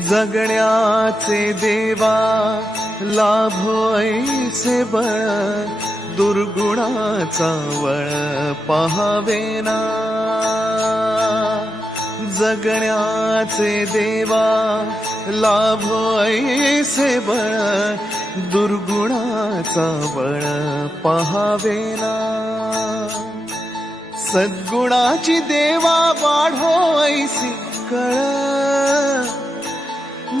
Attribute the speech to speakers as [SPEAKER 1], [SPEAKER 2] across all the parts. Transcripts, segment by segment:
[SPEAKER 1] जगण्याचे देवा लाभ ऐसे बळ दुर्गुणाचा वळ पहावेना जगण्याचे देवा लाभो ऐसे बळ दुर्गुणाचा बळ पहावेना सद्गुणाची देवा वाढो ऐसी कळ.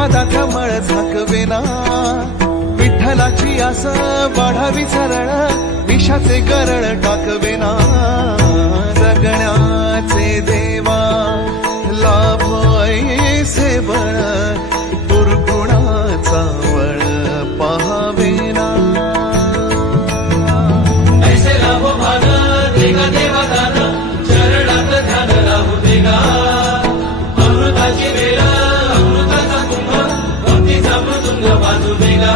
[SPEAKER 1] मदात कमळ झाकवेना. विठ्ठलाची आस वाढावी सरळ विषाचे गरळ टाकवेना. जगण्याचे देवा लाभो ऐसे बळ दुर्गुणाचा वळ पहावेना.
[SPEAKER 2] देवा चरणात ध्यान राहू देगा. अमृताची वेळा భగవదువిగా